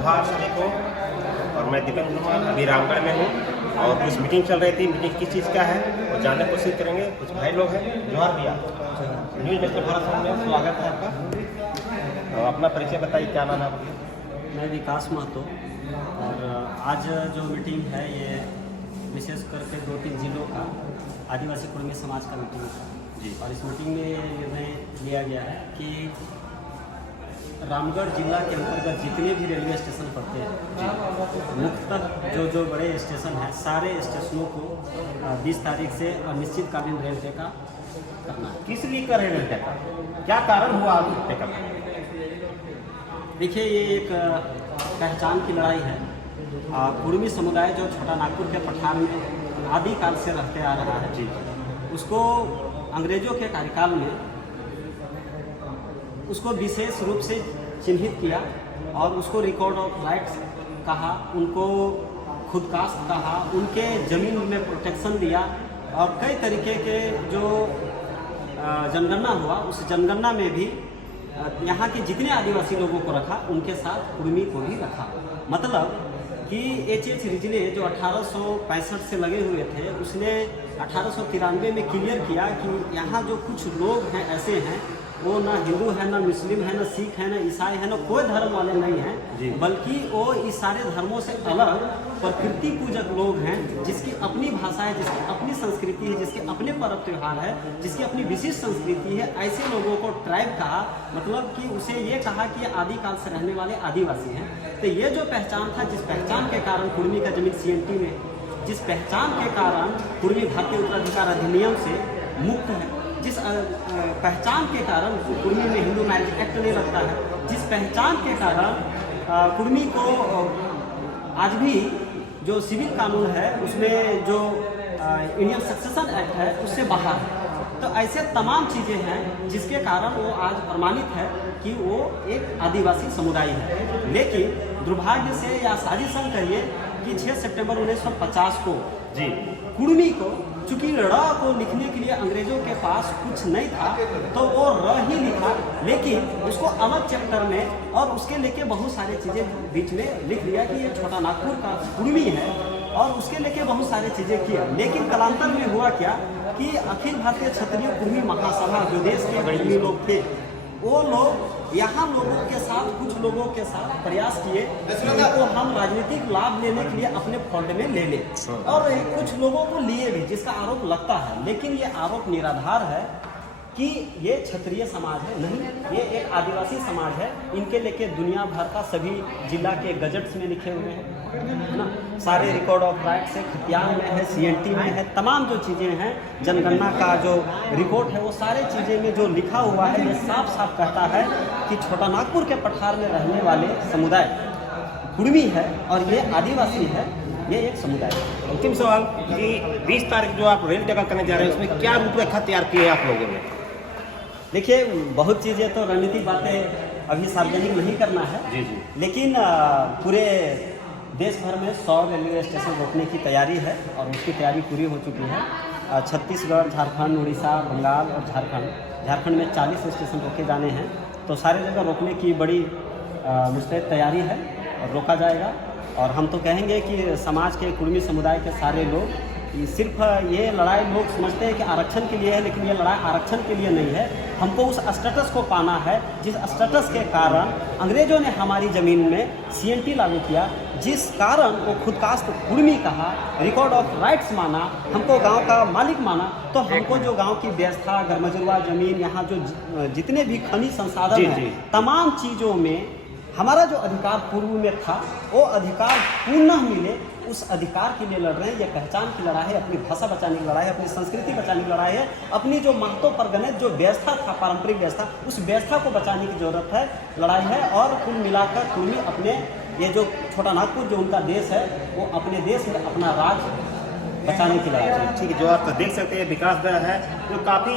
जोहार सभी को। और मैं दिपेंद्र कुमार अभी रामगढ़ में हूँ और कुछ मीटिंग चल रही थी। मीटिंग किस चीज़ का है वो जानने की कोशिश करेंगे। कुछ भाई लोग हैं। जोहार भैया, न्यूज़ नेशनल भारत में स्वागत है आपका। और अपना परिचय बताइए, क्या नाम है आपका? मैं विकास महतो। और आज जो मीटिंग है ये विशेष करके 2-3 जिलों का आदिवासी कुर्मी समाज का मीटिंग है जी। और इस मीटिंग में ये निर्णय लिया गया है कि रामगढ़ जिला के अंतर्गत जितने भी रेलवे स्टेशन पड़ते हैं, मुख्यतः जो बड़े स्टेशन हैं, सारे स्टेशनों को 20 तारीख से अनिश्चितकालीन रेल टेका करना है। किस लिए कर रहे हैं टेका? क्या कारण हुआ आप टेका? देखिए, ये एक पहचान की लड़ाई है। कुर्मी समुदाय जो छोटा नागपुर के पठार में आदिकाल से रहते आ रहा है, उसको अंग्रेजों के कार्यकाल में उसको विशेष रूप से चिन्हित किया और उसको रिकॉर्ड ऑफ राइट्स कहा, उनको खुदकास्ट कहा, उनके ज़मीन में प्रोटेक्शन दिया और कई तरीके के जो जनगणना हुआ, उस जनगणना में भी यहाँ के जितने आदिवासी लोगों को रखा, उनके साथ कुर्मी को भी रखा। मतलब कि H.H. रिजले जो 1865 से लगे हुए थे, उसने 1893 में क्लियर किया कि यहाँ जो कुछ लोग हैं ऐसे हैं, वो ना हिंदू है, ना मुस्लिम है, ना सिख है, ना ईसाई है, ना कोई धर्म वाले नहीं हैं, बल्कि वो इस सारे धर्मों से अलग प्रकृति पूजक लोग हैं, जिसकी अपनी भाषा है, जिसकी अपनी संस्कृति है, जिसके अपने पर्व त्यौहार है, जिसकी अपनी विशिष्ट संस्कृति है। ऐसे लोगों को ट्राइब कहा, मतलब कि उसे ये कहा कि ये आदिकाल से रहने वाले आदिवासी हैं। तो ये जो पहचान था, जिस पहचान के कारण कुर्मी का जमीन CNT में, जिस पहचान के कारण कुर्मी भारतीय उत्तराधिकार अधिनियम से मुक्त है, जिस पहचान के कारण कुर्मी में हिंदू मैरिज एक्ट नहीं रखता है, जिस पहचान के कारण कुर्मी को आज भी जो सिविल कानून है उसमें जो इंडियन सक्सेशन एक्ट है उससे बाहर है। तो ऐसे तमाम चीज़ें हैं जिसके कारण वो आज प्रमाणित है कि वो एक आदिवासी समुदाय है। लेकिन दुर्भाग्य से या साजिशन करिए कि 6 सितंबर 1950 को कुर्मी को, चूंकि र को लिखने के लिए अंग्रेजों के पास कुछ नहीं था, तो वो र ही लिखा, लेकिन उसको अलग चैप्टर में और उसके लेके बहुत सारी चीज़ें बीच में लिख दिया कि ये छोटा नागपुर का कुर्मी है, और उसके लेके बहुत सारी चीज़ें किया। लेकिन कालांतर में हुआ क्या कि अखिल भारतीय क्षत्रिय कुर्मी महासभा, जो देश के कुर्मी लोग थे, वो लोग यहाँ लोगों के साथ, कुछ लोगों के साथ प्रयास किए कि इनको हम राजनीतिक लाभ लेने के लिए अपने फोल्ड में ले लें, और कुछ लोगों को लिए भी, जिसका आरोप लगता है। लेकिन ये आरोप निराधार है कि ये क्षत्रिय समाज है, नहीं, ये एक आदिवासी समाज है। इनके लेके दुनिया भर का सभी जिला के गजट्स में लिखे हुए हैं, है ना, सारे रिकॉर्ड ऑफ राइट्स है, खतियान में है, CNT में है, तमाम जो चीज़ें हैं, जनगणना का जो रिपोर्ट है, वो सारे चीज़ें में जो लिखा हुआ है, ये साफ साफ कहता है कि छोटा नागपुर के पठार में रहने वाले समुदाय कुर्मी है और ये आदिवासी है, ये एक समुदाय है। अंतिम सवाल कि 20 तारीख जो आप रेल टेका करने जा रहे हैं, उसमें क्या रूपरेखा तैयार की है आप लोगों ने? देखिए, बहुत चीज़ें तो रणनीतिक बातें अभी सार्वजनिक नहीं करना है, लेकिन पूरे देश भर में 100 रेलवे स्टेशन रोकने की तैयारी है और उसकी तैयारी पूरी हो चुकी है। छत्तीसगढ़, झारखंड, उड़ीसा, बंगाल और झारखंड में 40 स्टेशन रोके जाने हैं। तो सारे जगह रोकने की बड़ी मुस्तैद तैयारी है और रोका जाएगा। और हम तो कहेंगे कि समाज के कुर्मी समुदाय के सारे लोग, सिर्फ ये लड़ाई लोग समझते हैं कि आरक्षण के लिए है, लेकिन ये लड़ाई आरक्षण के लिए नहीं है। हमको उस स्टेटस को पाना है जिस स्टेटस के कारण अंग्रेजों ने हमारी ज़मीन में CNT लागू किया, जिस कारण वो खुदकास्ट कुर्मी कहा, रिकॉर्ड ऑफ राइट्स माना, हमको गांव का मालिक माना। तो हमको जो गांव की व्यवस्था, गरमजुआ ज़मीन, यहाँ जो जितने भी खनिज संसाधन हैं, तमाम चीज़ों में हमारा जो अधिकार पूर्व में था, वो अधिकार पुनः मिले, उस अधिकार के लिए लड़ रहे हैं। ये पहचान की लड़ाई है, अपनी भाषा बचाने की लड़ाई है, अपनी संस्कृति बचाने की लड़ाई है, अपनी जो महत्व परगणित जो व्यवस्था था, पारंपरिक व्यवस्था, उस व्यवस्था को बचाने की जरूरत है, लड़ाई है। और कुल मिलाकर कुर्मी अपने, ये जो छोटा नागपुर जो उनका देश है, वो अपने देश में अपना राज बचाने की लड़ाई है। ठीक है, जो आप देख सकते हैं विकास दर है, जो काफ़ी